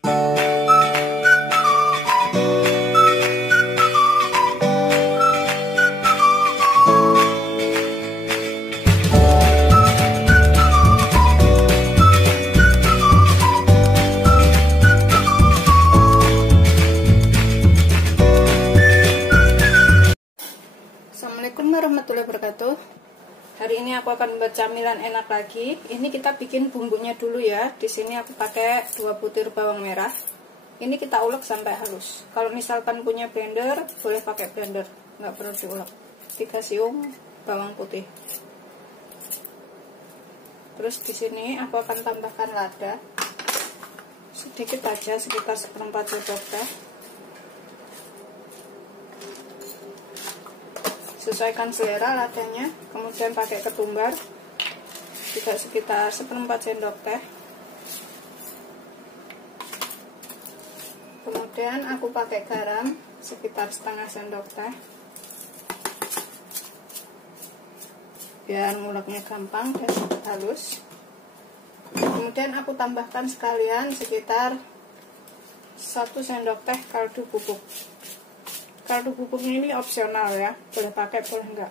Assalamualaikum warahmatullahi wabarakatuh. Hari ini aku akan membuat camilan enak lagi. Ini kita bikin bumbunya dulu ya. Di sini aku pakai 2 butir bawang merah. Ini kita ulek sampai halus. Kalau misalkan punya blender, boleh pakai blender, nggak perlu diulek. 3 siung bawang putih. Terus di sini aku akan tambahkan lada sedikit aja, sekitar 1/4 sendok teh. Sesuaikan selera ladanya. Kemudian pakai ketumbar juga sekitar 1/4 sendok teh. Kemudian aku pakai garam sekitar 1/2 sendok teh, biar nguleknya gampang dan cepat halus. Kemudian aku tambahkan sekalian sekitar 1 sendok teh kaldu bubuk. Kaldu bubuknya ini opsional ya, boleh pakai boleh enggak.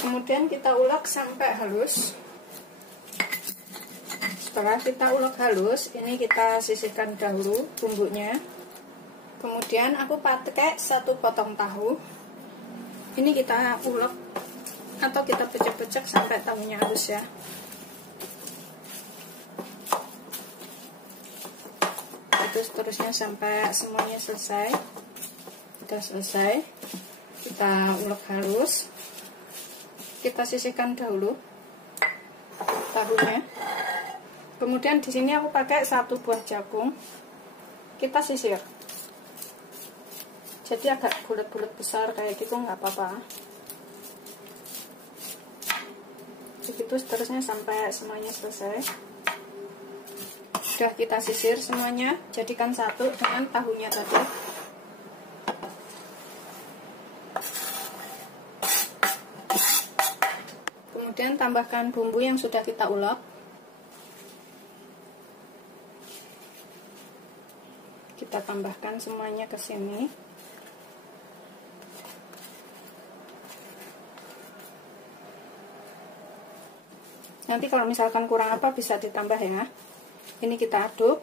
Kemudian kita ulek sampai halus. Setelah kita ulek halus, ini kita sisihkan dahulu bumbunya. Kemudian aku pakai 1 potong tahu. Ini kita ulek atau kita pecek-pecek sampai tahunya halus ya. Itu seterusnya sampai semuanya selesai. Sudah selesai, kita ulek halus. Kita sisihkan dahulu tahunya. Kemudian di sini aku pakai 1 buah jagung. Kita sisir. Jadi agak bulat-bulat besar kayak gitu, nggak apa-apa. Begitu seterusnya sampai semuanya selesai. Sudah kita sisir semuanya, jadikan satu dengan tahunya tadi. Kemudian tambahkan bumbu yang sudah kita ulek. Kita tambahkan semuanya ke sini. Nanti kalau misalkan kurang apa bisa ditambah ya. Ini kita aduk.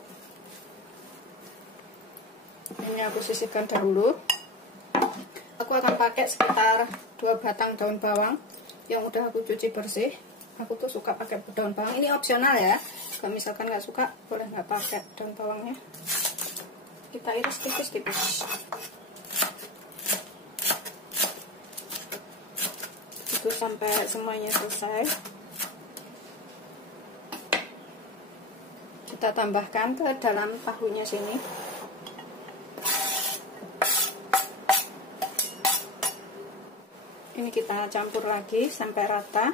Ini aku sisihkan dahulu. Aku akan pakai sekitar 2 batang daun bawang yang udah aku cuci bersih. Aku tuh suka pakai daun bawang. Ini opsional ya. Kalau misalkan nggak suka, boleh nggak pakai daun bawangnya. Kita iris tipis-tipis. Itu sampai semuanya selesai. Kita tambahkan ke dalam tahunya sini. Ini kita campur lagi sampai rata.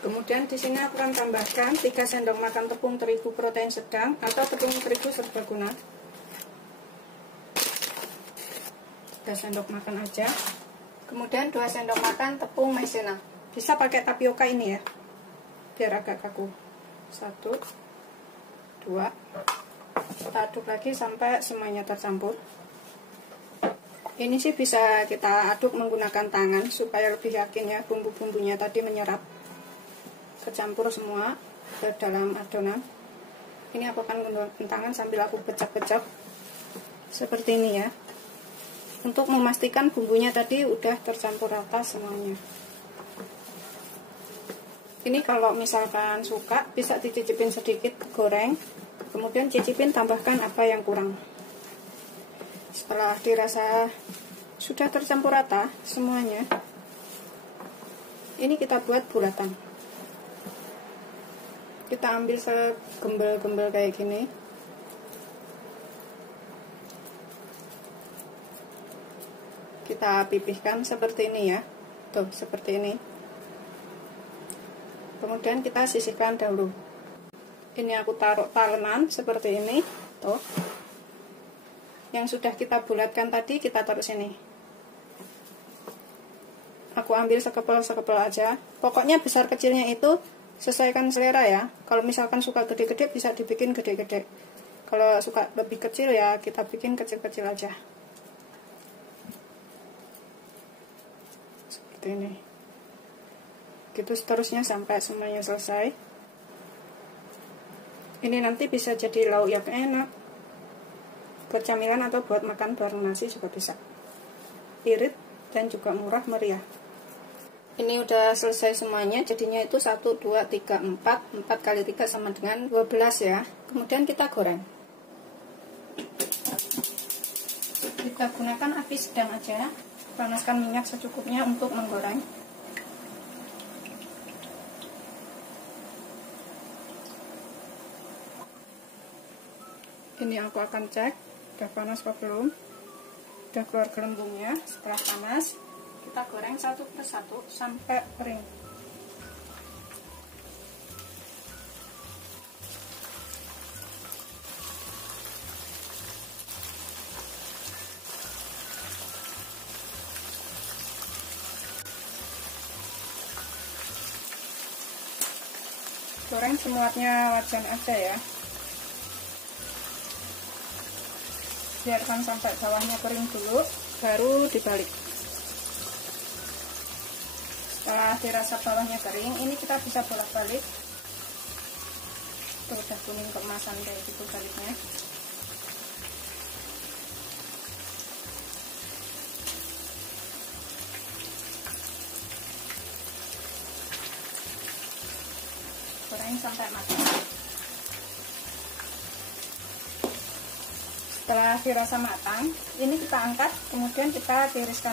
Kemudian di sini aku akan tambahkan 3 sendok makan tepung terigu protein sedang atau tepung terigu serbaguna. 3 sendok makan aja. Kemudian 2 sendok makan tepung maizena. Bisa pakai tapioka ini ya, biar agak kaku. 1, 2. Kita aduk lagi sampai semuanya tercampur. Ini sih bisa kita aduk menggunakan tangan supaya lebih yakin ya, bumbu-bumbunya tadi menyerap, kecampur semua ke dalam adonan. Ini aku akan menggunakan tangan sambil aku pecah-pecah seperti ini ya, untuk memastikan bumbunya tadi udah tercampur rata semuanya. Ini kalau misalkan suka bisa dicicipin sedikit goreng, kemudian cicipin tambahkan apa yang kurang. Setelah dirasa sudah tercampur rata semuanya, ini kita buat bulatan. Kita ambil segembel-gembel kayak gini. Kita pipihkan seperti ini ya. Tuh, seperti ini. Kemudian kita sisihkan dahulu. Ini aku taruh talenan seperti ini. Tuh. Yang sudah kita bulatkan tadi kita taruh sini. aku ambil sekepel-sekepel aja. Pokoknya besar kecilnya itu sesuaikan selera ya. Kalau misalkan suka gede-gede bisa dibikin gede-gede. Kalau suka lebih kecil ya kita bikin kecil-kecil aja. Seperti ini. Gitu seterusnya sampai semuanya selesai. Ini nanti bisa jadi lauk yang enak. Buat camilan atau buat makan bareng nasi juga bisa. Irit dan juga murah meriah. Ini udah selesai semuanya, jadinya itu 1, 2, 3, 4 kali 3 sama dengan 12 ya. Kemudian kita goreng. Kita gunakan api sedang aja. Panaskan minyak secukupnya untuk menggoreng. Ini aku akan cek udah panas apa belum. Udah keluar gelembungnya. Setelah panas kita goreng satu persatu sampai kering. Goreng semuanya wajan aja ya. Biarkan sampai bawahnya kering dulu, baru dibalik. Setelah dirasa bawahnya kering, ini kita bisa bolak-balik. Tuh udah kuning keemasan kayak gitu baliknya. Goreng sampai matang. Setelah dirasa matang, ini kita angkat, kemudian kita tiriskan.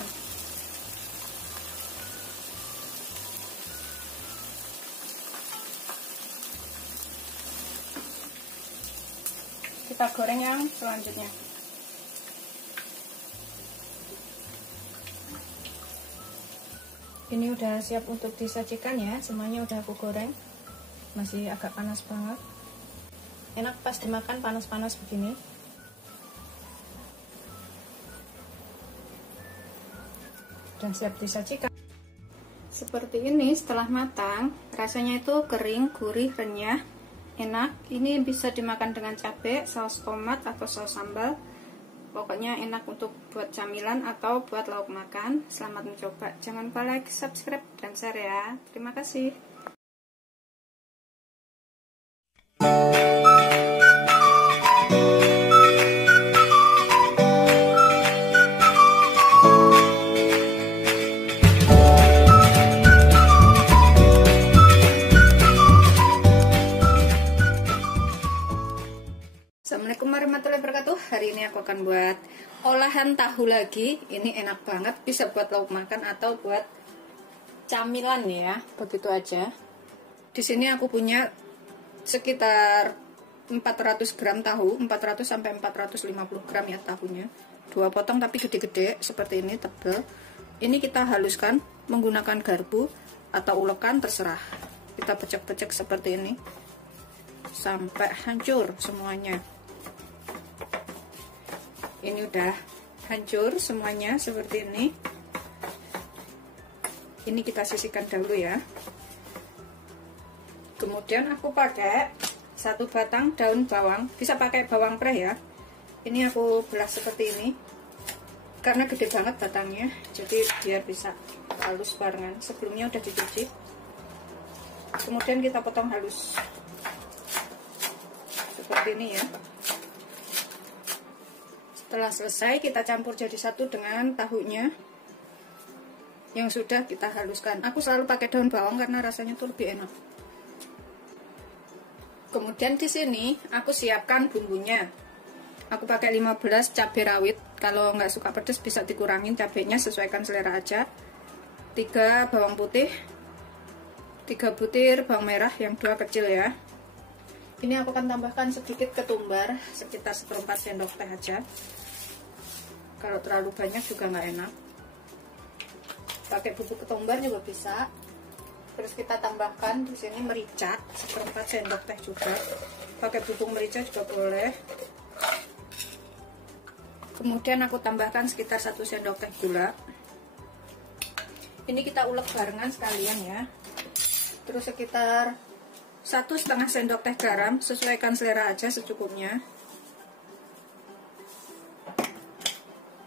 Kita goreng yang selanjutnya. Ini udah siap untuk disajikan ya, semuanya udah aku goreng. Masih agak panas banget. Enak pas dimakan panas-panas begini. Udah siap disajikan. Seperti ini setelah matang, rasanya itu kering, gurih, renyah, enak. Ini bisa dimakan dengan cabai, saus tomat atau saus sambal. Pokoknya enak untuk buat camilan atau buat lauk makan. Selamat mencoba. Jangan lupa like, subscribe, dan share ya. Terima kasih. Assalamualaikum warahmatullahi wabarakatuh. Hari ini aku akan buat olahan tahu lagi. Ini enak banget, bisa buat lauk makan atau buat camilan ya. Begitu aja. Di sini aku punya sekitar 400 gram tahu, 400 sampai 450 gram ya tahunya. 2 potong tapi gede-gede seperti ini, tebal. Ini kita haluskan menggunakan garpu atau ulekan terserah. Kita pecek-pecek seperti ini sampai hancur semuanya. Ini udah hancur semuanya seperti ini. Ini kita sisihkan dahulu ya. Kemudian aku pakai 1 batang daun bawang, bisa pakai bawang pre ya. Ini aku belah seperti ini karena gede banget batangnya, jadi biar bisa halus barengan. Sebelumnya udah dicuci. Kemudian kita potong halus seperti ini ya. Setelah selesai kita campur jadi satu dengan tahunya yang sudah kita haluskan. Aku selalu pakai daun bawang karena rasanya tuh lebih enak. Kemudian di sini aku siapkan bumbunya. Aku pakai 15 cabai rawit. Kalau nggak suka pedas bisa dikurangin cabainya, sesuaikan selera aja. 3 bawang putih, 3 butir bawang merah yang 2 kecil ya. Ini aku akan tambahkan sedikit ketumbar, sekitar 1/4 sendok teh aja. Kalau terlalu banyak juga nggak enak. Pakai bubuk ketumbar juga bisa. Terus kita tambahkan di sini merica 1/4 sendok teh juga. Pakai bubuk merica juga boleh. Kemudian aku tambahkan sekitar 1 sendok teh gula. Ini kita ulek barengan sekalian ya. Terus sekitar 1,5 sendok teh garam, sesuaikan selera aja secukupnya.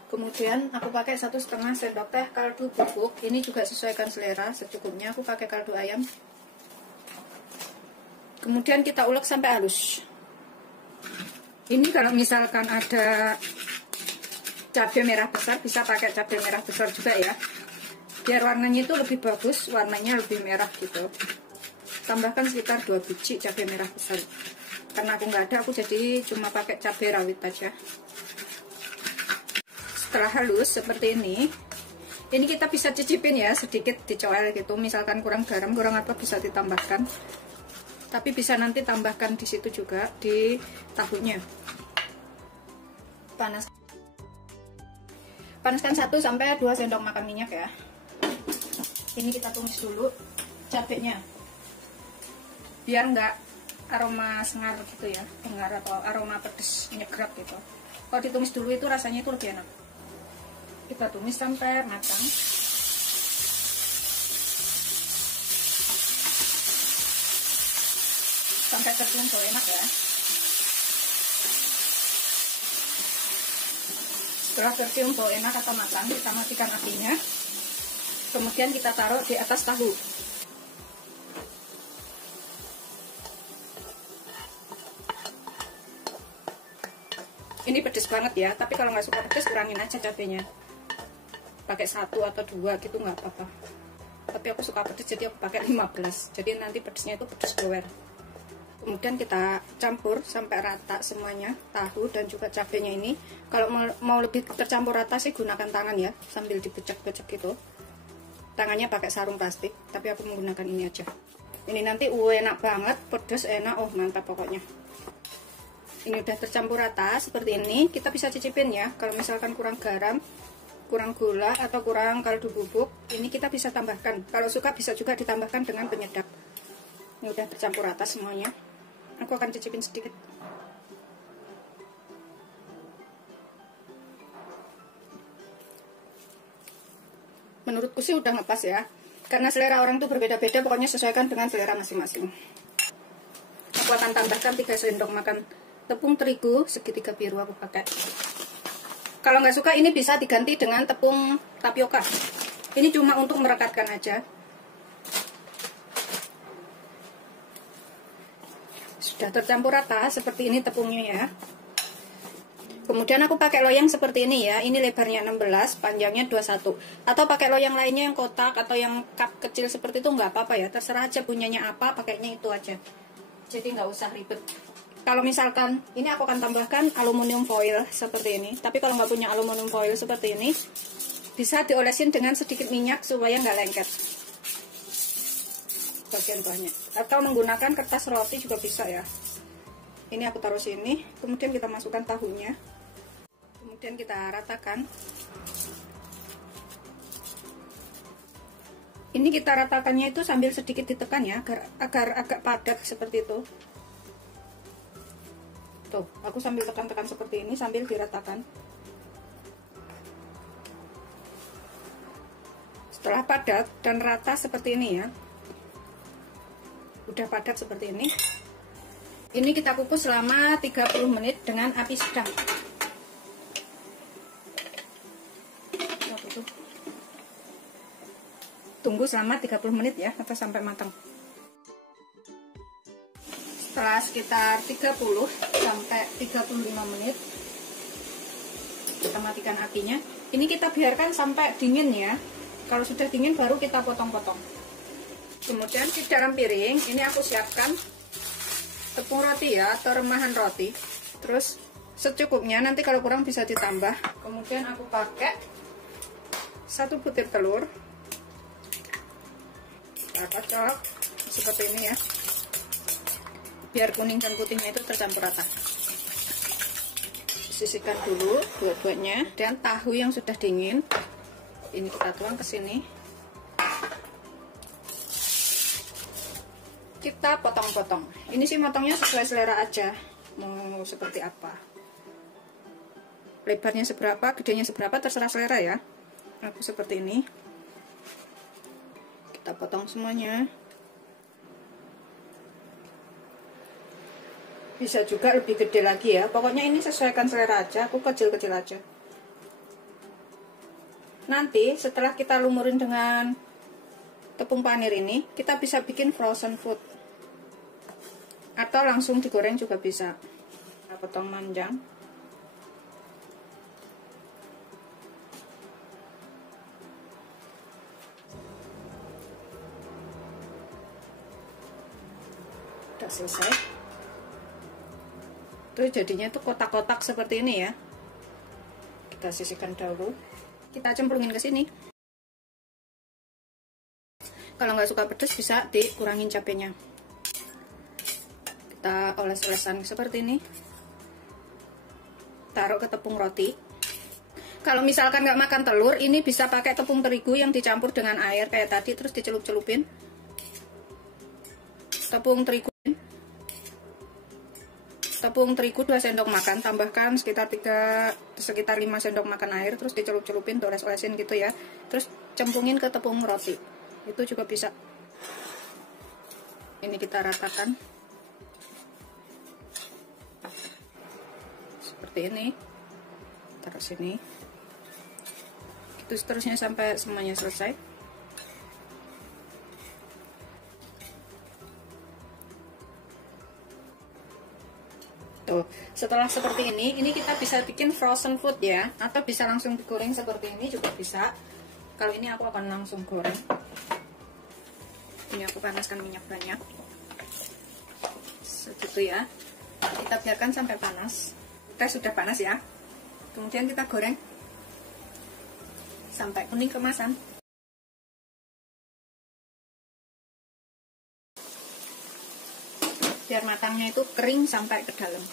Kemudian aku pakai 1,5 sendok teh kaldu bubuk. Ini juga sesuaikan selera secukupnya. Aku pakai kaldu ayam. Kemudian kita ulek sampai halus. Ini kalau misalkan ada cabai merah besar, bisa pakai cabai merah besar juga ya, biar warnanya itu lebih bagus, warnanya lebih merah gitu. Tambahkan sekitar 2 biji cabai merah besar. Karena aku nggak ada, aku jadi cuma pakai cabai rawit aja. Setelah halus seperti ini kita bisa cicipin ya, sedikit dicoel gitu. Misalkan kurang garam, kurang apa, bisa ditambahkan. Tapi bisa nanti tambahkan di situ juga di tahunya. Panaskan 1-2 sendok makan minyak ya. Ini kita tumis dulu cabenya, biar nggak aroma sengar gitu ya, sengar atau aroma pedes nyegrap gitu. Kalau ditumis dulu itu rasanya itu lebih enak. Kita tumis sampai matang. Sampai tercium bau enak ya. Setelah tercium bau enak atau matang, kita matikan apinya. Kemudian kita taruh di atas tahu. Ini pedes banget ya, tapi kalau nggak suka pedes kurangin aja cabenya. Pakai 1 atau 2 gitu nggak apa-apa. Tapi aku suka pedes jadi aku pakai 15. Jadi nanti pedesnya itu pedes doer. Kemudian kita campur sampai rata semuanya, tahu dan juga cabenya ini. Kalau mau lebih tercampur rata sih gunakan tangan ya, sambil dibecek-becek gitu. Tangannya pakai sarung plastik, tapi aku menggunakan ini aja. Ini nanti enak banget, pedas enak, oh mantap pokoknya. Ini udah tercampur rata seperti ini. Kita bisa cicipin ya, kalau misalkan kurang garam, kurang gula atau kurang kaldu bubuk, ini kita bisa tambahkan. Kalau suka bisa juga ditambahkan dengan penyedap. Ini udah tercampur rata semuanya. Aku akan cicipin sedikit. Menurutku sih udah ngepas ya, karena selera orang tuh berbeda-beda, pokoknya sesuaikan dengan selera masing-masing. Aku akan tambahkan 3 sendok makan tepung terigu segitiga biru aku pakai. Kalau nggak suka ini bisa diganti dengan tepung tapioka. Ini cuma untuk merekatkan aja. Sudah tercampur rata seperti ini tepungnya ya. Kemudian aku pakai loyang seperti ini ya. Ini lebarnya 16, panjangnya 21. Atau pakai loyang lainnya yang kotak atau yang cup kecil seperti itu nggak apa-apa ya. Terserah aja punyanya apa, pakainya itu aja. Jadi nggak usah ribet. Kalau misalkan ini aku akan tambahkan aluminium foil seperti ini. Tapi kalau nggak punya aluminium foil seperti ini, bisa diolesin dengan sedikit minyak supaya nggak lengket bagian bawahnya. Atau menggunakan kertas roti juga bisa ya. Ini aku taruh sini, kemudian kita masukkan tahunya. Kemudian kita ratakan. Ini kita ratakannya itu sambil sedikit ditekan ya, agar agak padat seperti itu. Tuh, aku sambil tekan-tekan seperti ini sambil diratakan. Setelah padat dan rata seperti ini ya, udah padat seperti ini. Ini kita kukus selama 30 menit dengan api sedang. Tunggu selama 30 menit ya, atau sampai matang. Setelah sekitar 30 sampai 35 menit, kita matikan apinya. Ini kita biarkan sampai dingin ya. Kalau sudah dingin baru kita potong-potong. Kemudian di dalam piring ini aku siapkan tepung roti ya, atau remahan roti. Terus secukupnya, nanti kalau kurang bisa ditambah. Kemudian aku pakai 1 butir telur. Kita kocok seperti ini ya, biar kuning dan putihnya itu tercampur rata. Sisihkan dulu dua-duanya, dan tahu yang sudah dingin ini kita tuang ke sini. Kita potong-potong. Ini sih motongnya sesuai selera aja, mau seperti apa, lebarnya seberapa, gedenya seberapa, terserah selera ya. Aku seperti ini. Kita potong semuanya. Bisa juga lebih gede lagi ya, pokoknya ini sesuaikan selera aja, aku kecil-kecil aja. Nanti setelah kita lumurin dengan tepung panir ini, kita bisa bikin frozen food atau langsung digoreng juga bisa. Kita potong panjang. Udah selesai. Terus jadinya tuh kotak-kotak seperti ini ya. Kita sisihkan dahulu. Kita cemplungin ke sini. Kalau nggak suka pedas bisa dikurangin cabenya. Kita oles-olesan seperti ini. Taruh ke tepung roti. Kalau misalkan nggak makan telur, ini bisa pakai tepung terigu yang dicampur dengan air kayak tadi, terus dicelup-celupin. Tepung terigu 2 sendok makan, tambahkan sekitar 5 sendok makan air, terus dicelup-celupin, oles-olesin gitu ya. Terus cemplungin ke tepung roti. Itu juga bisa. Ini kita ratakan. Seperti ini. Taruh sini. Itu seterusnya sampai semuanya selesai. Tuh, setelah seperti ini kita bisa bikin frozen food ya, atau bisa langsung digoreng seperti ini juga bisa. Kalau ini aku akan langsung goreng. Ini aku panaskan minyak banyak. Segitu ya. Kita biarkan sampai panas. Kita sudah panas ya. Kemudian kita goreng sampai kuning kemasan. Biar matangnya itu kering sampai ke dalam.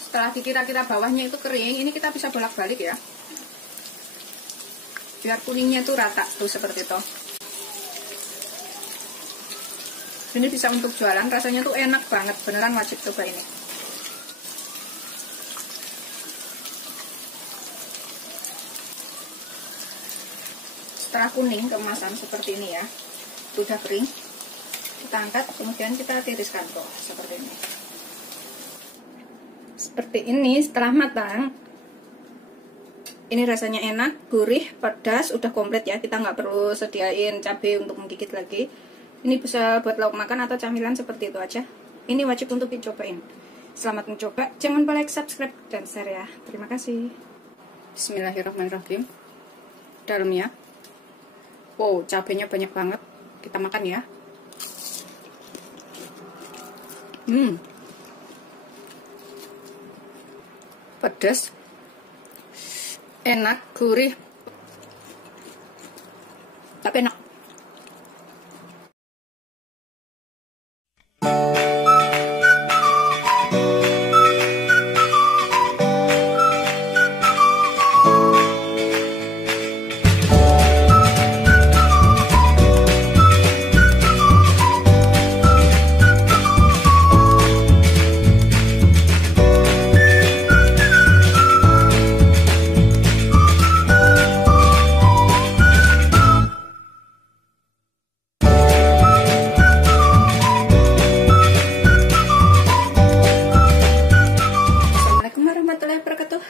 Setelah dikira-kira bawahnya itu kering, ini kita bisa bolak-balik ya, biar kuningnya itu rata tuh seperti itu. Ini bisa untuk jualan, rasanya tuh enak banget, beneran wajib coba ini. Setelah kuning kemasan seperti ini ya, sudah kering. Kita angkat, kemudian kita tiriskan tuh seperti ini. Seperti ini setelah matang. Ini rasanya enak, gurih, pedas, udah komplit ya. Kita nggak perlu sediain cabai untuk menggigit lagi. Ini bisa buat lauk makan atau camilan seperti itu aja. Ini wajib untuk dicobain. Selamat mencoba, jangan lupa like, subscribe, dan share ya. Terima kasih. Bismillahirrahmanirrahim. Dalamnya, wow, cabainya banyak banget. Kita makan ya. Pedas, enak, gurih, tapi enak.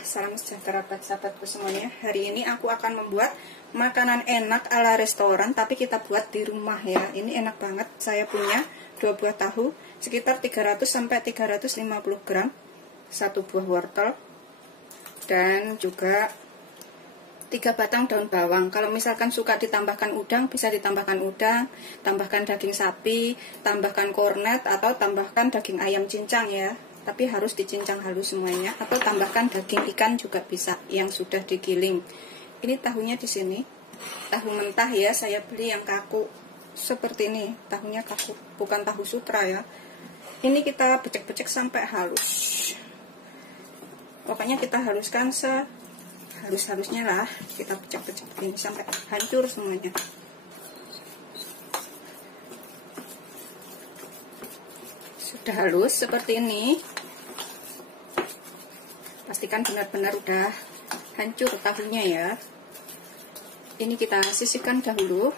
Salam sejahtera buat sahabatku semuanya. Hari ini aku akan membuat makanan enak ala restoran, tapi kita buat di rumah ya. Ini enak banget. Saya punya 2 buah tahu, sekitar 300-350 gram, 1 buah wortel, dan juga 3 batang daun bawang. Kalau misalkan suka ditambahkan udang, bisa ditambahkan udang, tambahkan daging sapi, tambahkan kornet, atau tambahkan daging ayam cincang ya. Tapi harus dicincang halus semuanya, atau tambahkan daging ikan juga bisa yang sudah digiling. Ini tahunya di sini, tahu mentah ya, saya beli yang kaku seperti ini. Tahunya kaku, bukan tahu sutra ya. Ini kita becek-becek sampai halus. Pokoknya kita haluskan sehalus-halusnya lah. Kita becek-becek ini sampai hancur semuanya. Sudah halus seperti ini. Pastikan benar-benar udah hancur tahunya ya. Ini kita sisihkan dahulu.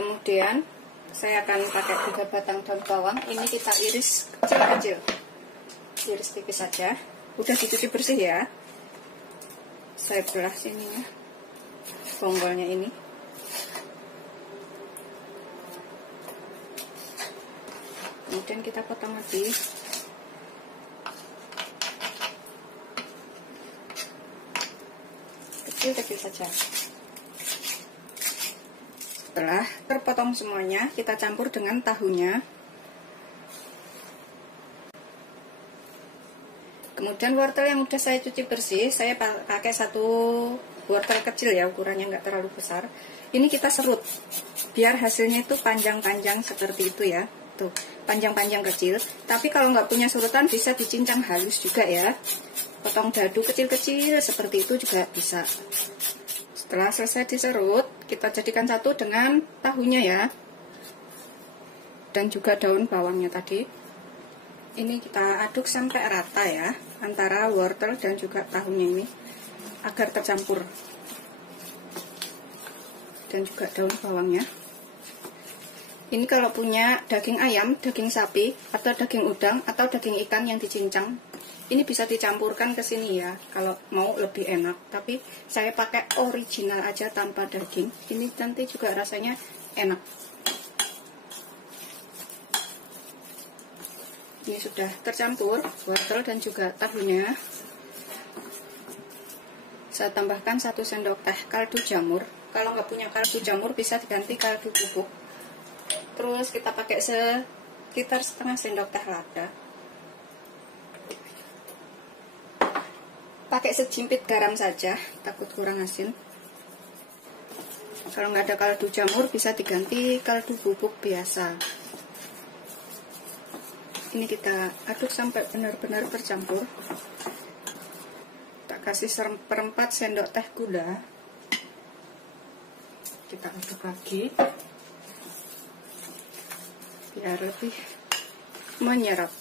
Kemudian saya akan pakai 3 batang daun bawang. Ini kita iris kecil-kecil, iris tipis saja. Udah dicuci bersih ya. Saya belah sininya, bonggolnya ini. Kemudian kita potong lagi. Kecil-kecil saja. Setelah terpotong semuanya, kita campur dengan tahunya. Kemudian wortel yang udah saya cuci bersih, saya pakai 1 wortel kecil ya, ukurannya nggak terlalu besar. Ini kita serut, biar hasilnya itu panjang-panjang seperti itu ya. Tuh, panjang-panjang kecil. Tapi kalau nggak punya surutan bisa dicincang halus juga ya. Potong dadu kecil-kecil seperti itu juga bisa. Setelah selesai diserut, kita jadikan satu dengan tahunya ya, dan juga daun bawangnya tadi. Ini kita aduk sampai rata ya, antara wortel dan juga tahunya ini, agar tercampur, dan juga daun bawangnya. Ini kalau punya daging ayam, daging sapi, atau daging udang, atau daging ikan yang dicincang, ini bisa dicampurkan ke sini ya, kalau mau lebih enak. Tapi saya pakai original aja tanpa daging. Ini nanti juga rasanya enak. Ini sudah tercampur wortel dan juga tahunya. Saya tambahkan 1 sendok teh kaldu jamur. Kalau nggak punya kaldu jamur bisa diganti kaldu bubuk. Terus kita pakai sekitar setengah sendok teh lada. Pakai sejimpit garam saja, takut kurang asin. Kalau nggak ada kaldu jamur bisa diganti kaldu bubuk biasa. Ini kita aduk sampai benar-benar tercampur. Tak kasih seperempat sendok teh gula. Kita aduk lagi biar lebih menyerap.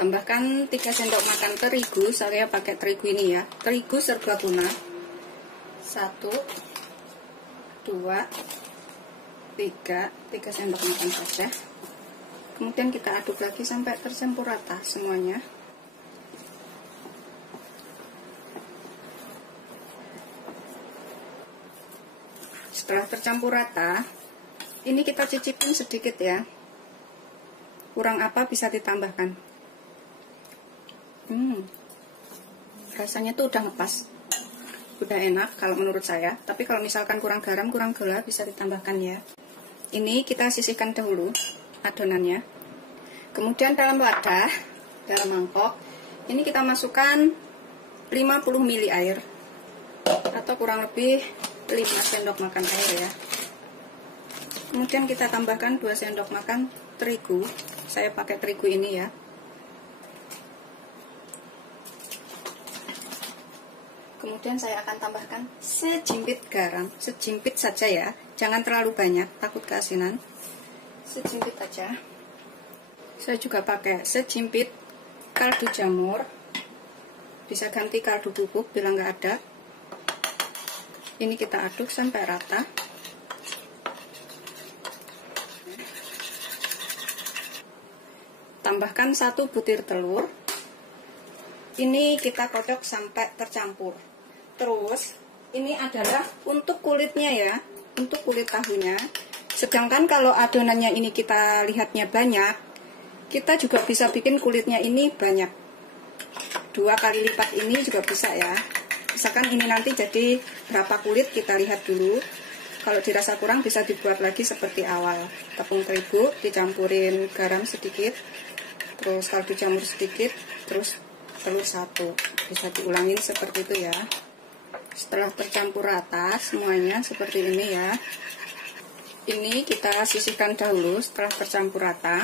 Tambahkan 3 sendok makan terigu. Saya pakai terigu ini ya, terigu serbaguna. 1, 2, 3 sendok makan saja. Kemudian kita aduk lagi sampai tercampur rata semuanya. Setelah tercampur rata, ini kita cicipin sedikit ya. Kurang apa bisa ditambahkan. Rasanya tuh udah ngepas, udah enak kalau menurut saya. Tapi kalau misalkan kurang garam, kurang gula bisa ditambahkan ya. Ini kita sisihkan dahulu adonannya. Kemudian dalam wadah, dalam mangkok, ini kita masukkan 50 ml air, atau kurang lebih 5 sendok makan air ya. Kemudian kita tambahkan 2 sendok makan terigu. Saya pakai terigu ini ya. Kemudian saya akan tambahkan sejimpit garam, sejimpit saja ya, jangan terlalu banyak, takut keasinan. Sejimpit aja. Saya juga pakai sejimpit kaldu jamur, bisa ganti kaldu bubuk bila nggak ada. Ini kita aduk sampai rata. Tambahkan 1 butir telur. Ini kita kocok sampai tercampur. Terus ini adalah untuk kulitnya ya, untuk kulit tahunya. Sedangkan kalau adonannya ini kita lihatnya banyak, kita juga bisa bikin kulitnya ini banyak. 2 kali lipat ini juga bisa ya. Misalkan ini nanti jadi berapa kulit, kita lihat dulu. Kalau dirasa kurang bisa dibuat lagi seperti awal. Tepung terigu dicampurin garam sedikit, terus kaldu jamur sedikit, terus telur 1. Bisa diulangin seperti itu ya. Setelah tercampur rata semuanya seperti ini ya. Ini kita sisihkan dahulu setelah tercampur rata.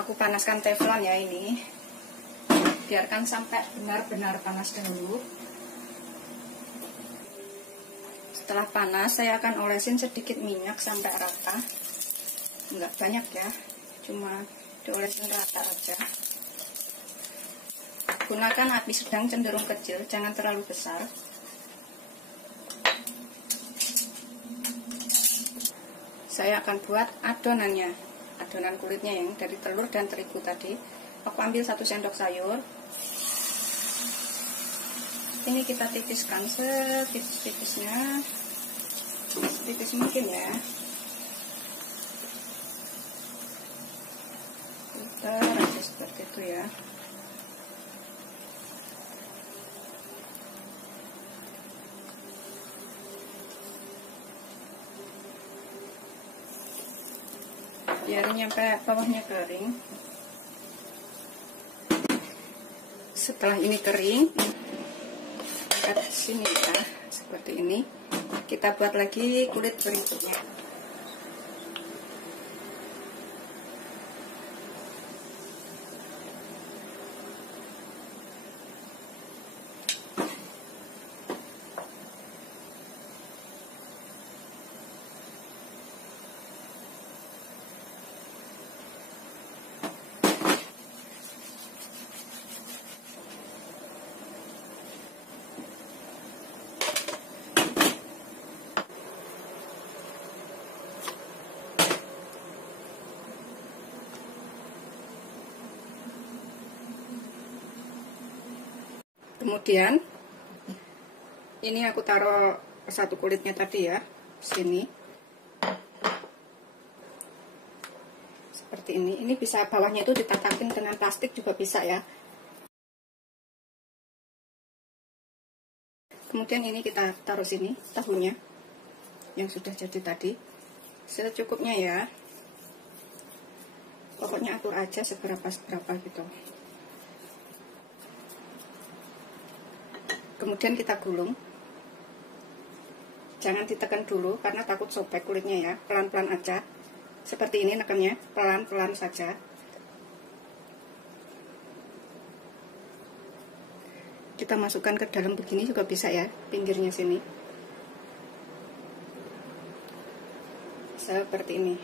Aku panaskan teflon ya ini. Biarkan sampai benar-benar panas dahulu. Setelah panas saya akan olesin sedikit minyak sampai rata. Enggak banyak ya, cuma diolesin rata aja. gunakan api sedang cenderung kecil, jangan terlalu besar. Saya akan buat adonannya, adonan kulitnya yang dari telur dan terigu tadi. Aku ambil 1 sendok sayur. Ini kita tipiskan setipis-tipisnya, setipis mungkin ya. Putar aja seperti itu ya. Biar nyampe bawahnya kering. Setelah ini kering, angkat sini ya, seperti ini. Kita buat lagi kulit berikutnya. Kemudian ini aku taruh satu kulitnya tadi ya, sini. Seperti ini. Ini bisa bawahnya itu ditatakin dengan plastik juga bisa ya. Kemudian ini kita taruh sini tahunya yang sudah jadi tadi. Secukupnya ya. Pokoknya atur aja seberapa gitu. Kemudian kita gulung. Jangan ditekan dulu karena takut sobek kulitnya ya. Pelan-pelan aja. Seperti ini nekannya, pelan-pelan saja. Kita masukkan ke dalam begini juga bisa ya, pinggirnya sini. Seperti ini.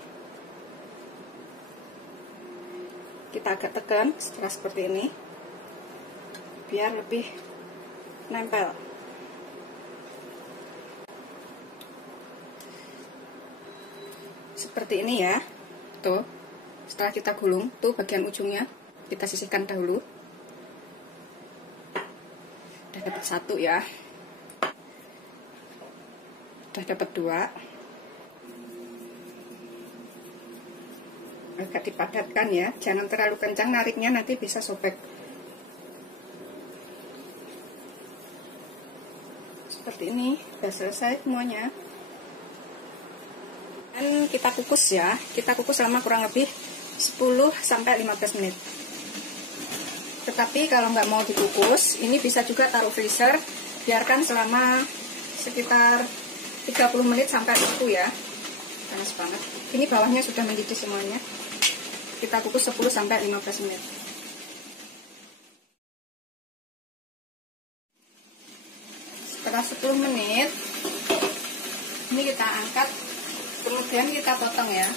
Kita agak tekan setelah seperti ini. Biar lebih nempel. Seperti ini ya. Tuh. Setelah kita gulung, tuh bagian ujungnya kita sisihkan dahulu. Udah dapat 1 ya. Udah dapat 2. Agak dipadatkan ya. Jangan terlalu kencang nariknya, nanti bisa sobek. Seperti ini, sudah selesai semuanya. Dan kita kukus ya, kita kukus selama kurang lebih 10-15 menit. Tetapi kalau nggak mau dikukus, ini bisa juga taruh freezer, biarkan selama sekitar 30 menit sampai beku ya. Panas banget. Ini bawahnya sudah mendidih semuanya. Kita kukus 10-15 menit. Setelah 10 menit, ini kita angkat, kemudian kita potong ya.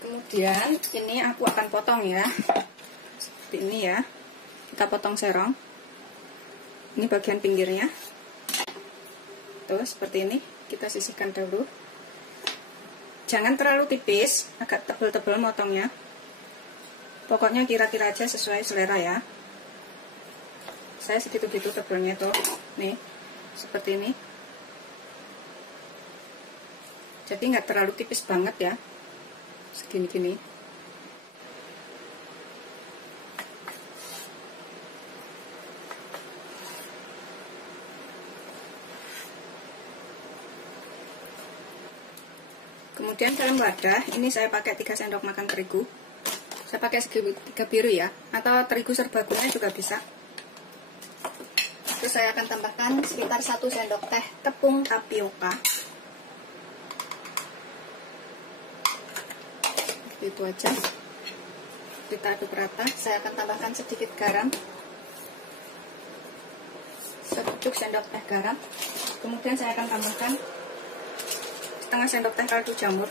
Kemudian ini aku akan potong ya, seperti ini ya. Kita potong serong. Ini bagian pinggirnya. Tuh seperti ini. Kita sisihkan dahulu. Jangan terlalu tipis, agak tebal-tebal motongnya. Pokoknya kira-kira aja sesuai selera ya. Saya segitu-gitu tebalnya tuh. Nih, seperti ini. Jadi nggak terlalu tipis banget ya. Segini-gini. Kemudian dalam wadah, ini saya pakai 3 sendok makan terigu. Saya pakai segitiga biru ya, atau terigu serbaguna juga bisa. Terus saya akan tambahkan sekitar 1 sendok teh tepung tapioka. Itu aja. Kita aduk rata. Saya akan tambahkan sedikit garam. Secucuk sendok teh garam. Kemudian saya akan tambahkan setengah sendok teh kaldu jamur.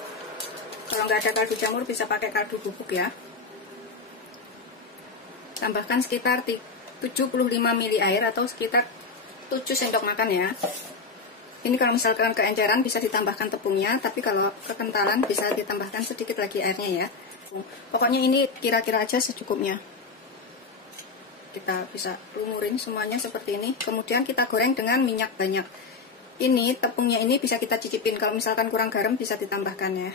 Kalau nggak ada kaldu jamur bisa pakai kaldu bubuk ya. Tambahkan sekitar 75 ml air atau sekitar 7 sendok makan ya. Ini kalau misalkan keenceran bisa ditambahkan tepungnya, tapi kalau kekentalan bisa ditambahkan sedikit lagi airnya ya. Pokoknya ini kira-kira aja secukupnya. Kita bisa lumurin semuanya seperti ini. Kemudian kita goreng dengan minyak banyak. Ini tepungnya ini bisa kita cicipin. Kalau misalkan kurang garam bisa ditambahkan ya.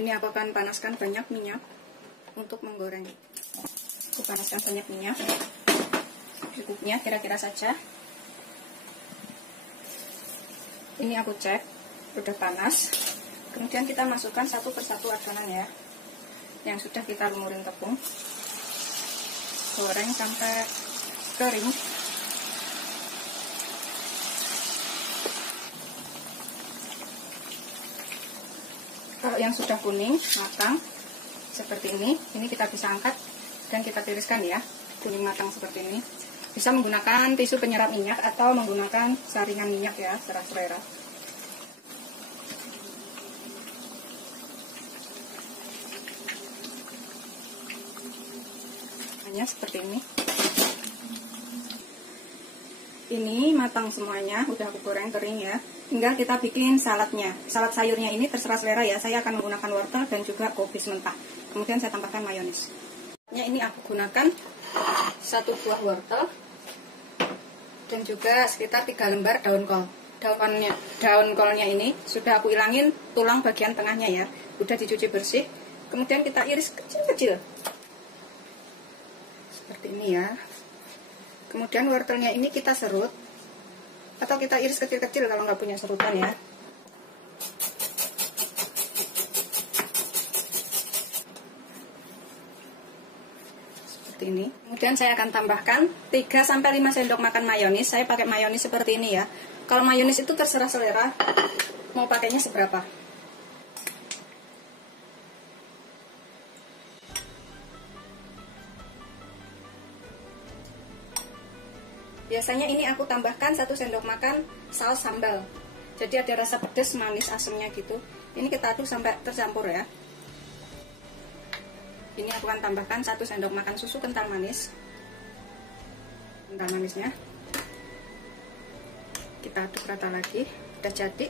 Ini aku akan panaskan banyak minyak untuk menggoreng. Aku panaskan banyak minyak. Cukupnya kira-kira saja. Ini aku cek udah panas. Kemudian kita masukkan satu persatu adonan ya, yang sudah kita lumurin tepung. Goreng sampai kering. Kalau yang sudah kuning matang seperti ini kita bisa angkat dan kita tiriskan ya. Kuning matang seperti ini. Bisa menggunakan tisu penyerap minyak atau menggunakan saringan minyak ya, serah selera. Hanya seperti ini. Ini matang semuanya, udah aku goreng kering ya. Tinggal kita bikin saladnya. Salad sayurnya ini terserah selera ya. Saya akan menggunakan wortel dan juga kubis mentah. Kemudian saya tambahkan mayonis. Ini aku gunakan 1 buah wortel dan juga sekitar 3 lembar daun kol. Daun kolnya ini sudah aku ilangin tulang bagian tengahnya ya. Udah dicuci bersih. Kemudian kita iris kecil-kecil. Seperti ini ya. Kemudian wortelnya ini kita serut atau kita iris kecil-kecil kalau nggak punya serutan ya. Seperti ini. Kemudian saya akan tambahkan 3-5 sendok makan mayonis. Saya pakai mayonis seperti ini ya. Kalau mayonis itu terserah selera mau pakainya seberapa. Biasanya ini aku tambahkan 1 sendok makan saus sambal. Jadi ada rasa pedas, manis, asamnya gitu. Ini kita aduk sampai tercampur ya. Ini aku akan tambahkan 1 sendok makan susu kental manis. Kental manisnya kita aduk rata lagi. Udah jadi.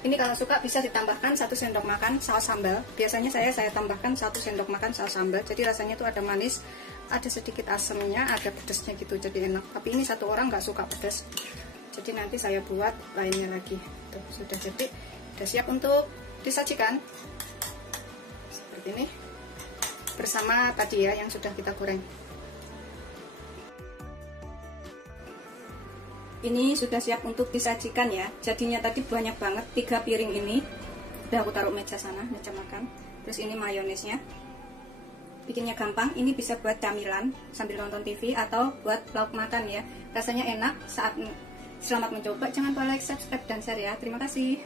Ini kalau suka bisa ditambahkan 1 sendok makan saus sambal. Biasanya saya tambahkan 1 sendok makan saus sambal. Jadi rasanya tuh ada manis, ada sedikit asamnya, ada pedasnya gitu, jadi enak. Tapi ini satu orang nggak suka pedas, jadi nanti saya buat lainnya lagi. Tuh, sudah jadi, sudah siap untuk disajikan seperti ini bersama tadi ya yang sudah kita goreng. Ini sudah siap untuk disajikan ya. Jadinya tadi banyak banget, 3 piring ini. Udah aku taruh meja sana, meja makan. Terus ini mayonesnya. Bikinnya gampang, ini bisa buat camilan sambil nonton TV atau buat lauk makan ya. Rasanya enak. Selamat mencoba, jangan lupa like, subscribe, dan share ya. Terima kasih.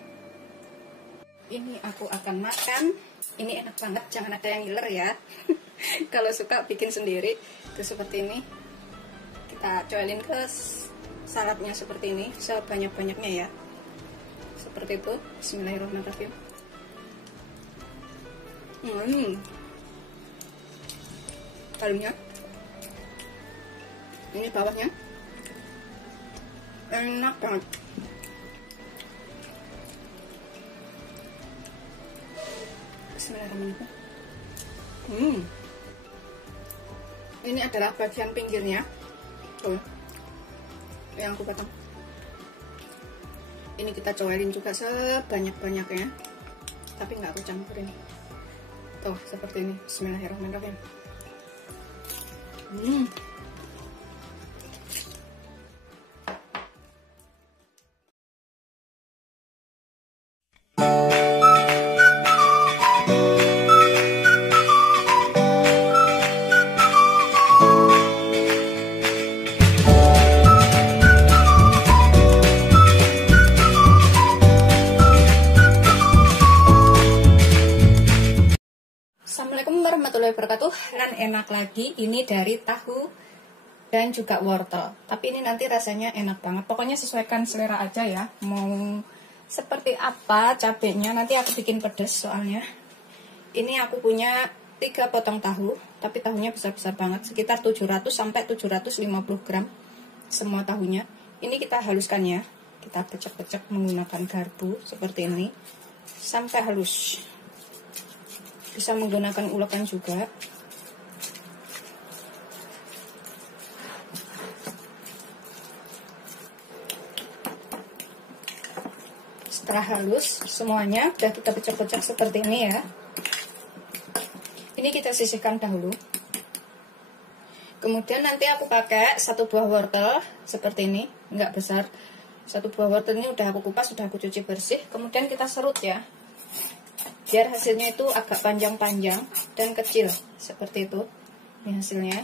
Ini aku akan makan. Ini enak banget, jangan ada yang ngiler ya. Kalau suka bikin sendiri. Terus seperti ini. Kita coelin ke saladnya seperti ini, sebanyak-banyaknya ya. Seperti itu. Bismillahirrahmanirrahim. Dalamnya ini, bawahnya enak banget. Bismillahirrahmanirrahim. Ini adalah bagian pinggirnya tuh, yang aku potong. Ini kita coelin juga sebanyak-banyaknya, tapi nggak aku campurin. Tuh seperti ini. Bismillahirrahmanirrahim. Assalamualaikum warahmatullahi wabarakatuh. Dan enak lagi, ini dari tahu dan juga wortel. Tapi ini nanti rasanya enak banget. Pokoknya sesuaikan selera aja ya. Mau seperti apa cabenya, nanti aku bikin pedas soalnya. Ini aku punya 3 potong tahu, tapi tahunya besar-besar banget, sekitar 700 sampai 750 gram semua tahunya. Ini kita haluskan ya. Kita pecek-pecek menggunakan garpu seperti ini sampai halus. Bisa menggunakan ulekan juga. Setelah halus semuanya sudah kita pecah-pecah seperti ini ya. Ini kita sisihkan dahulu. Kemudian nanti aku pakai 1 buah wortel seperti ini, enggak besar. 1 buah wortel ini udah aku kupas, sudah aku cuci bersih. Kemudian kita serut ya, biar hasilnya itu agak panjang-panjang dan kecil seperti itu. Ini hasilnya.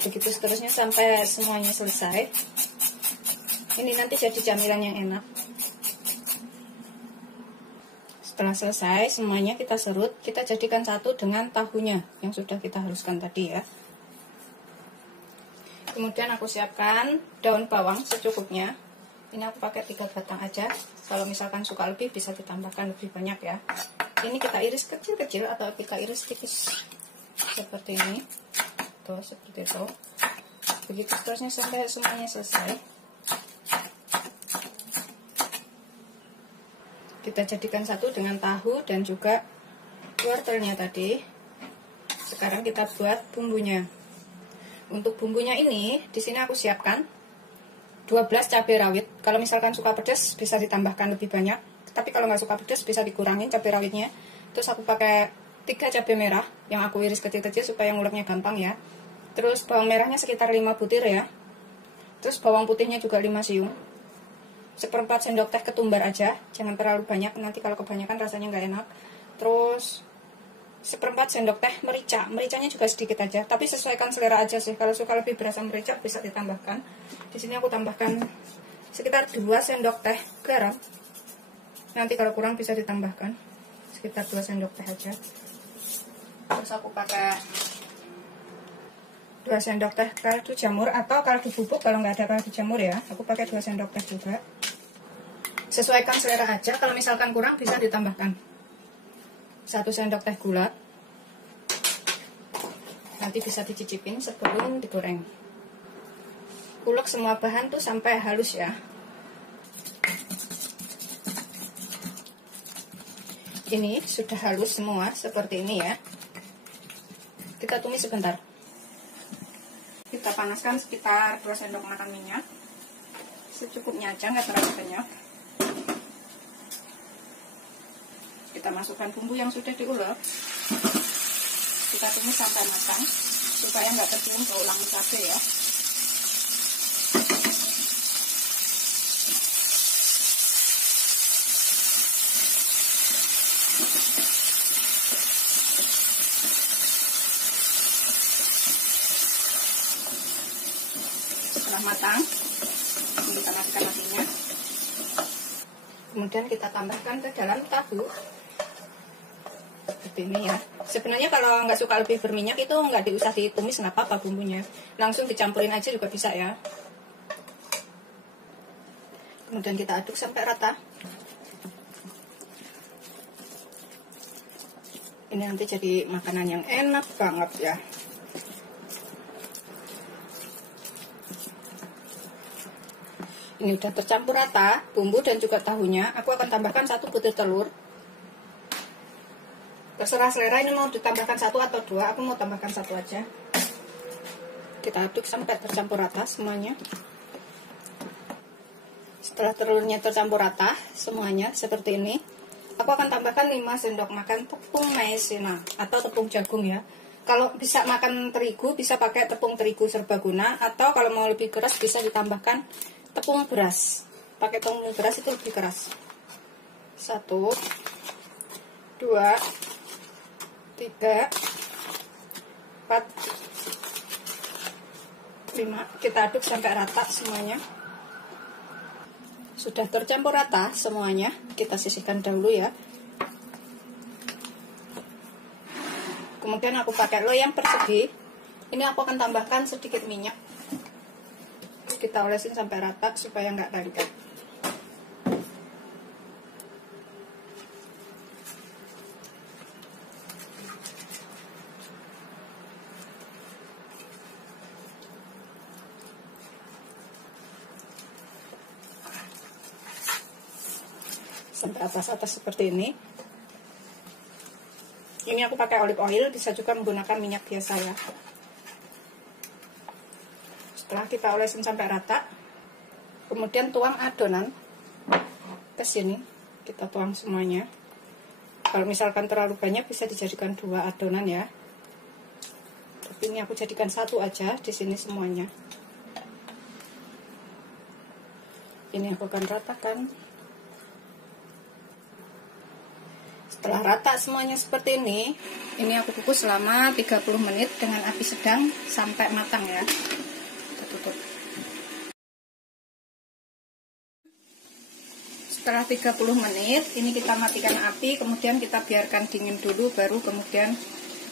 Begitu seterusnya sampai semuanya selesai. Ini nanti jadi camilan yang enak. Setelah selesai semuanya kita serut, kita jadikan satu dengan tahunya yang sudah kita haluskan tadi ya. Kemudian aku siapkan daun bawang secukupnya. Ini aku pakai 3 batang aja. Kalau misalkan suka lebih bisa ditambahkan lebih banyak ya. Ini kita iris kecil-kecil atau kita iris tipis seperti ini. Tuh, seperti itu. Begitu seterusnya sampai semuanya selesai. Kita jadikan satu dengan tahu dan juga wortelnya tadi. Sekarang kita buat bumbunya. Untuk bumbunya ini, di sini aku siapkan 12 cabai rawit. Kalau misalkan suka pedas bisa ditambahkan lebih banyak. Tapi kalau nggak suka pedas bisa dikurangin cabai rawitnya. Terus aku pakai 3 cabai merah yang aku iris kecil-kecil supaya nguleknya gampang ya. Terus bawang merahnya sekitar 5 butir ya. Terus bawang putihnya juga 5 siung. 1/4 sendok teh ketumbar aja, jangan terlalu banyak, nanti kalau kebanyakan rasanya nggak enak. Terus 1/4 sendok teh merica, mericanya juga sedikit aja, tapi sesuaikan selera aja sih. Kalau suka lebih berasa merica bisa ditambahkan. Di sini aku tambahkan sekitar 2 sendok teh garam. Nanti kalau kurang bisa ditambahkan sekitar 2 sendok teh aja. Terus aku pakai 2 sendok teh kaldu jamur atau kaldu bubuk. Kalau nggak ada kaldu jamur ya, aku pakai 2 sendok teh juga. Sesuaikan selera aja, kalau misalkan kurang bisa ditambahkan 1 sendok teh gula. Nanti bisa dicicipin sebelum digoreng. Ulek semua bahan tuh sampai halus ya. Ini sudah halus semua seperti ini ya. Kita tumis sebentar. Kita panaskan sekitar 2 sendok makan minyak. Secukupnya aja, nggak terlalu banyak. Kita masukkan bumbu yang sudah diulek. Kita tumis sampai matang supaya nggak tercium bau wangi cabai ya. Setelah matang, kita matikan apinya. Kemudian kita tambahkan ke dalam tahu. Seperti ini ya. Sebenarnya kalau nggak suka lebih berminyak itu nggak diusah ditumis, nggak apa-apa bumbunya. Langsung dicampurin aja juga bisa ya. Kemudian kita aduk sampai rata. Ini nanti jadi makanan yang enak banget ya. Ini udah tercampur rata bumbu dan juga tahunya. Aku akan tambahkan 1 butir telur. Terserah selera, ini mau ditambahkan 1 atau 2. Aku mau tambahkan 1 aja. Kita aduk sampai tercampur rata semuanya. Setelah telurnya tercampur rata semuanya seperti ini, aku akan tambahkan 5 sendok makan tepung maizena atau tepung jagung ya. Kalau bisa makan terigu bisa pakai tepung terigu serbaguna, atau kalau mau lebih keras bisa ditambahkan tepung beras. Pakai tepung beras itu lebih keras. 1, 2, 3, 4, 5. Kita aduk sampai rata semuanya. Sudah tercampur rata semuanya, kita sisihkan dahulu ya. Kemudian aku pakai loyang persegi. Ini aku akan tambahkan sedikit minyak. Kita olesin sampai rata supaya nggak lengket. Sampai atas-atas seperti ini. Ini aku pakai olive oil, bisa juga menggunakan minyak biasa ya. Setelah kita olesin sampai rata, kemudian tuang adonan ke sini, kita tuang semuanya. Kalau misalkan terlalu banyak bisa dijadikan 2 adonan ya. Tapi ini aku jadikan 1 aja di sini semuanya. Ini aku akan ratakan. Setelah rata semuanya seperti ini aku kukus selama 30 menit dengan api sedang sampai matang ya. Kita tutup. Setelah 30 menit, ini kita matikan api, kemudian kita biarkan dingin dulu, baru kemudian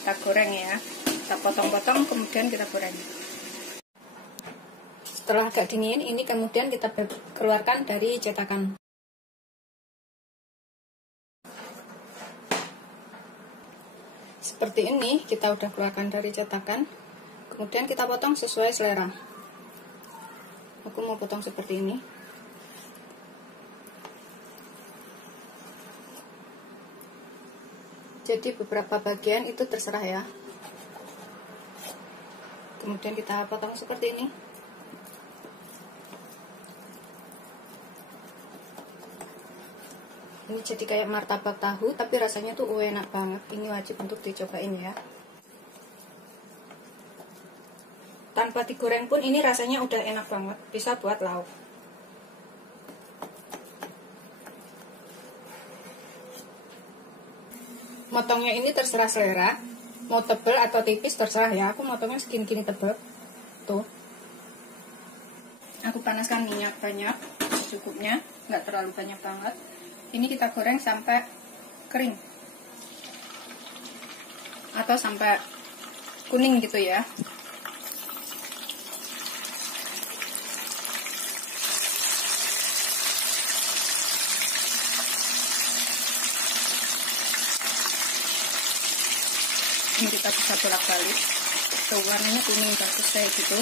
kita goreng ya. Kita potong-potong, kemudian kita goreng. Setelah agak dingin, ini kemudian kita keluarkan dari cetakan. Seperti ini, kita udah keluarkan dari cetakan. Kemudian kita potong sesuai selera. Aku mau potong seperti ini. Jadi beberapa bagian itu terserah ya. Kemudian kita potong seperti ini. Ini jadi kayak martabak tahu, tapi rasanya tuh enak banget. Ini wajib untuk dicobain ya. Tanpa digoreng pun ini rasanya udah enak banget. Bisa buat lauk. Motongnya ini terserah selera. Mau tebel atau tipis terserah ya. Aku motongnya segini-gini tebel. Tuh. Aku panaskan minyak banyak, secukupnya, nggak terlalu banyak banget. Ini kita goreng sampai kering atau sampai kuning gitu ya. Ini kita bisa bolak-balik. Tuh warnanya kuning bagus kayak gitu.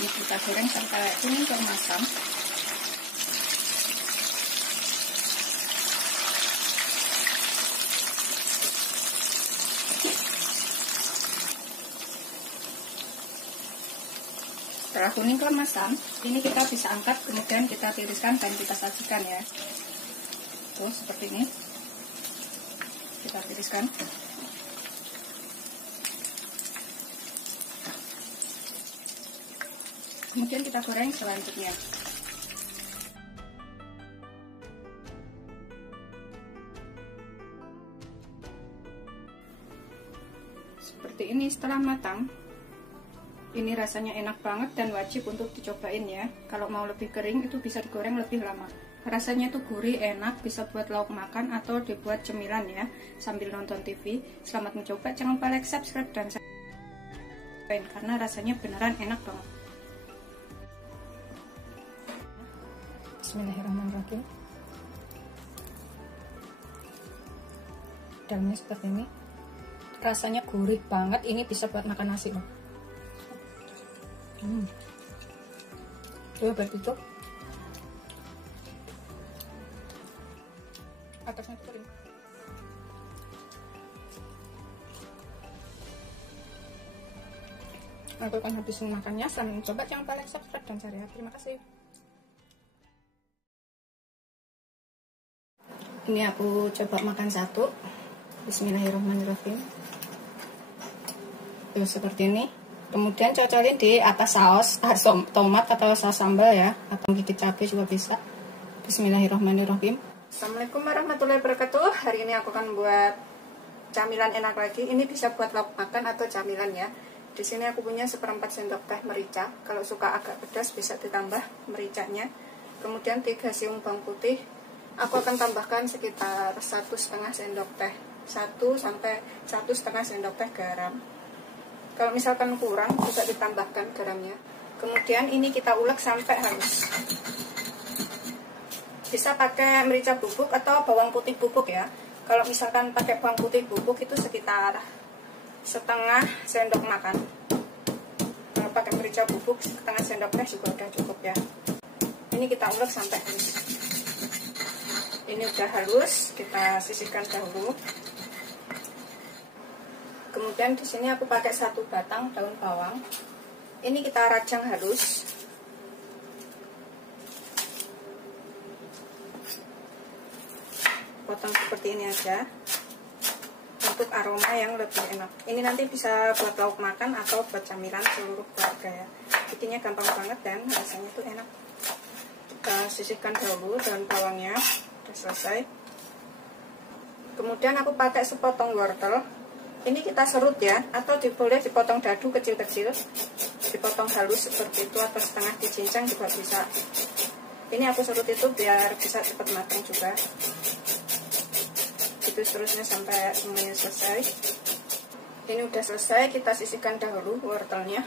Ini kita goreng sampai kuning keemasan. Setelah kuning keemasan, ini kita bisa angkat, kemudian kita tiriskan dan kita sajikan ya. Tuh seperti ini. Kita tiriskan. Kemudian kita goreng selanjutnya. Seperti ini setelah matang. Ini rasanya enak banget dan wajib untuk dicobain ya. Kalau mau lebih kering itu bisa digoreng lebih lama. Rasanya itu gurih, enak, bisa buat lauk makan atau dibuat cemilan ya, sambil nonton TV. Selamat mencoba, jangan lupa like, subscribe, dan subscribe karena rasanya beneran enak banget. Bismillahirrahmanirrahim. Dalamnya seperti ini. Rasanya gurih banget, ini bisa buat makan nasi loh. Coba itu atasnya kering. Aku akan habisin makannya. Selamat mencoba, jangan lupa like, subscribe, dan share ya. Terima kasih. Ini aku coba makan satu. Bismillahirrahmanirrahim. Tuh seperti ini. Kemudian cocolin di atas saus tomat atau saus sambal ya, atau gigit cabai juga bisa. Bismillahirrahmanirrahim. Assalamualaikum warahmatullahi wabarakatuh. Hari ini aku akan buat camilan enak lagi. Ini bisa buat lauk makan atau camilan ya. Di sini aku punya 1/4 sendok teh merica. Kalau suka agak pedas bisa ditambah mericanya. Kemudian 3 siung bawang putih. Aku akan tambahkan sekitar 1,5 sendok teh. 1 sampai 1,5 sendok teh garam. Kalau misalkan kurang bisa ditambahkan garamnya. Kemudian ini kita ulek sampai halus. Bisa pakai merica bubuk atau bawang putih bubuk ya. Kalau misalkan pakai bawang putih bubuk itu sekitar 1/2 sendok makan. Kalau pakai merica bubuk 1/2 sendok teh juga udah cukup ya. Ini kita ulek sampai halus. Ini udah halus, kita sisihkan dahulu. Kemudian di sini aku pakai 1 batang daun bawang. Ini kita rajang halus. Potong seperti ini aja untuk aroma yang lebih enak. Ini nanti bisa buat lauk makan atau buat camilan seluruh keluarga ya. Bikinnya gampang banget dan rasanya tuh enak. Kita sisihkan dahulu daun bawangnya. Udah selesai. Kemudian aku pakai sepotong wortel. Ini kita serut ya, atau boleh dipotong dadu kecil-kecil, dipotong halus seperti itu atau setengah dicincang juga bisa. Ini aku serut itu biar bisa cepat matang juga. Itu seterusnya sampai semuanya selesai. Ini udah selesai, kita sisihkan dahulu wortelnya.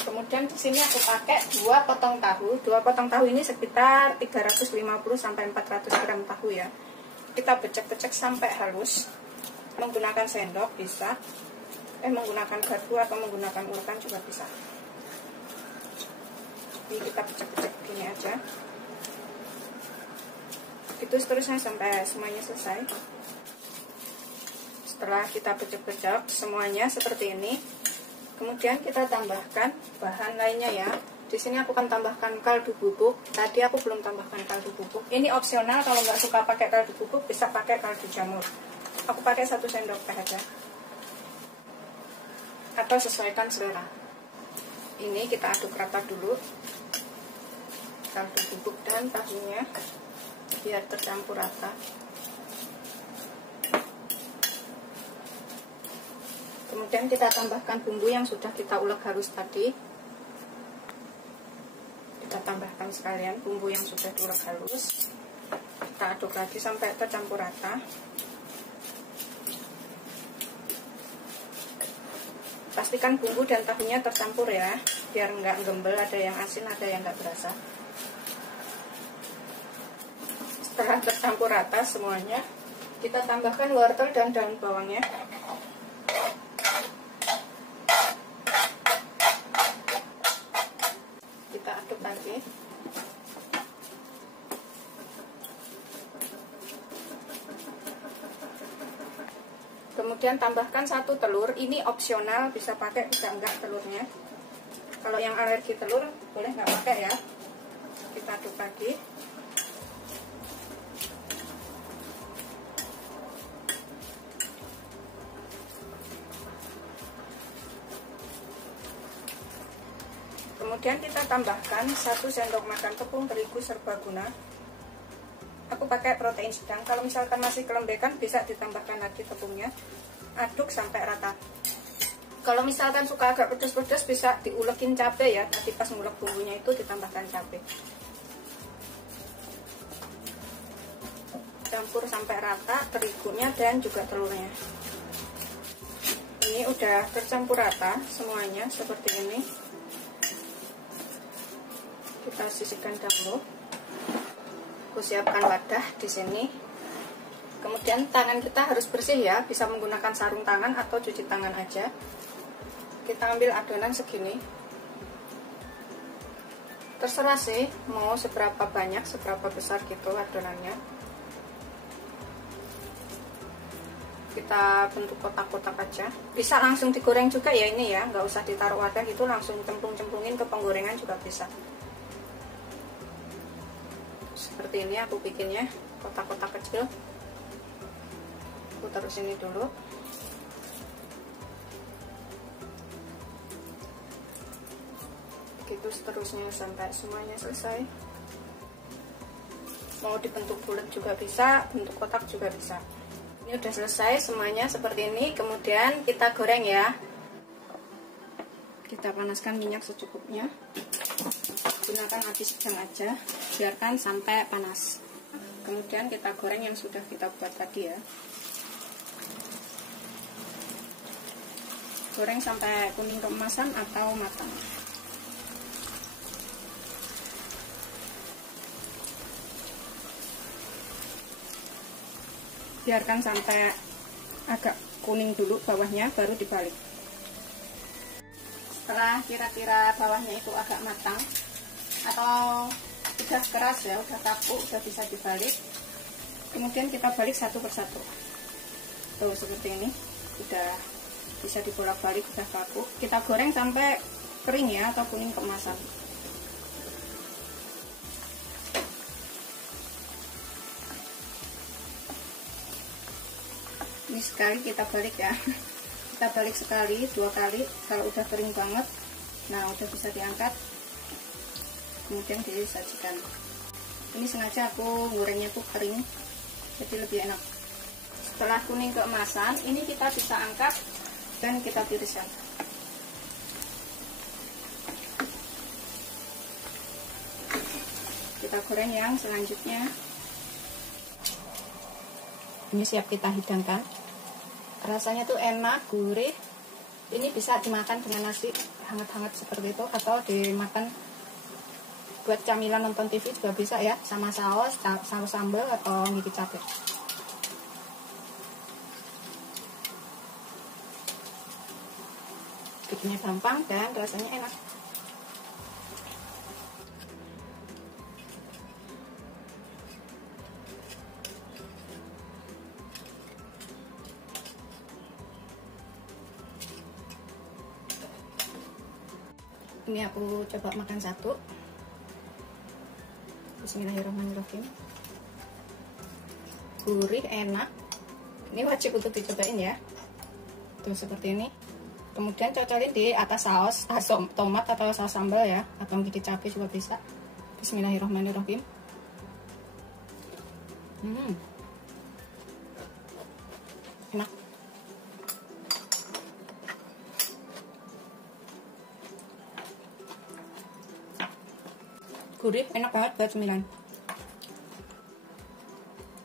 Kemudian di sini aku pakai 2 potong tahu. 2 potong tahu ini sekitar 350 sampai 400 gram tahu ya. Kita becek-becek sampai halus. Menggunakan sendok bisa. Menggunakan garpu atau menggunakan ulekan juga bisa. Ini kita becek-becek begini aja. Itu seterusnya sampai semuanya selesai. Setelah kita becek-becek semuanya seperti ini, kemudian kita tambahkan bahan lainnya ya. Di sini aku akan tambahkan kaldu bubuk. Tadi aku belum tambahkan kaldu bubuk. Ini opsional, kalau nggak suka pakai kaldu bubuk bisa pakai kaldu jamur. Aku pakai 1 sendok teh aja. Atau sesuaikan selera. Ini kita aduk rata dulu kaldu bubuk dan tahunya biar tercampur rata. Kemudian kita tambahkan bumbu yang sudah kita ulek halus tadi. Kita tambahkan sekalian bumbu yang sudah diulek halus. Kita aduk lagi sampai tercampur rata. Pastikan bumbu dan tahunya tercampur ya, biar nggak gembel, ada yang asin, ada yang nggak berasa. Setelah tercampur rata semuanya, kita tambahkan wortel dan daun bawangnya. Kita aduk lagi. Kemudian tambahkan 1 telur. Ini opsional, bisa pakai bisa enggak telurnya. Kalau yang alergi telur boleh nggak pakai ya. Kita aduk lagi. Kemudian kita tambahkan 1 sendok makan tepung terigu serbaguna. Aku pakai protein sedang. Kalau misalkan masih kelembekan bisa ditambahkan lagi tepungnya. Aduk sampai rata. Kalau misalkan suka agak pedas-pedas bisa diulekin cabai ya. Nanti pas ngulek bumbunya itu ditambahkan cabai. Campur sampai rata terigunya dan juga telurnya. Ini udah tercampur rata semuanya seperti ini. Kita sisihkan dahulu. Aku siapkan wadah di sini. Kemudian tangan kita harus bersih ya, bisa menggunakan sarung tangan atau cuci tangan aja. Kita ambil adonan segini. Terserah sih mau seberapa banyak, seberapa besar gitu adonannya. Kita bentuk kotak-kotak aja. Bisa langsung digoreng juga ya ini ya, nggak usah ditaruh wadah gitu, langsung cemplung-cemplungin ke penggorengan juga bisa. Seperti ini aku bikinnya, kotak-kotak kecil. Aku taruh sini dulu. Begitu seterusnya sampai semuanya selesai. mau dibentuk bulat juga bisa, bentuk kotak juga bisa. Ini udah selesai semuanya seperti ini. Kemudian kita goreng ya. Kita panaskan minyak secukupnya, gunakan api sedang aja, biarkan sampai panas. Kemudian kita goreng yang sudah kita buat tadi ya. Goreng sampai kuning keemasan atau matang. Biarkan sampai agak kuning dulu bawahnya, baru dibalik. Setelah kira-kira bawahnya itu agak matang atau udah keras ya, udah kaku, udah bisa dibalik. Kemudian kita balik satu persatu. Tuh seperti ini, udah bisa dibolak-balik, udah kaku. Kita goreng sampai kering ya, atau kuning keemasan. Ini sekali kita balik ya. Kita balik sekali, 2 kali. Kalau udah kering banget, nah udah bisa diangkat, kemudian disajikan. Ini sengaja aku gorengnya tuh kering, jadi lebih enak. Setelah kuning keemasan, ini kita bisa angkat dan kita tiriskan. Kita goreng yang selanjutnya. Ini siap kita hidangkan. Rasanya tuh enak, gurih. Ini bisa dimakan dengan nasi hangat-hangat seperti itu, atau dimakan buat camilan nonton TV juga bisa ya, sama saus sambal atau ngikut cabai. Bikinnya gampang dan rasanya enak. Ini aku coba makan satu. Bismillahirrahmanirrahim. Gurih, enak. Ini wajib untuk dicobain ya. Tuh seperti ini. Kemudian cocolin di atas saus tomat atau saus sambal ya, atau gigit cabai juga bisa. Bismillahirrahmanirrahim. Enak. Gurih, enak banget buat cemilan.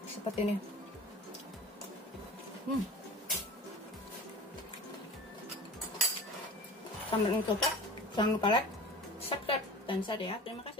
Seperti ini. Sambil mencoba, jangan lupa like, subscribe, dan share ya. Terima kasih.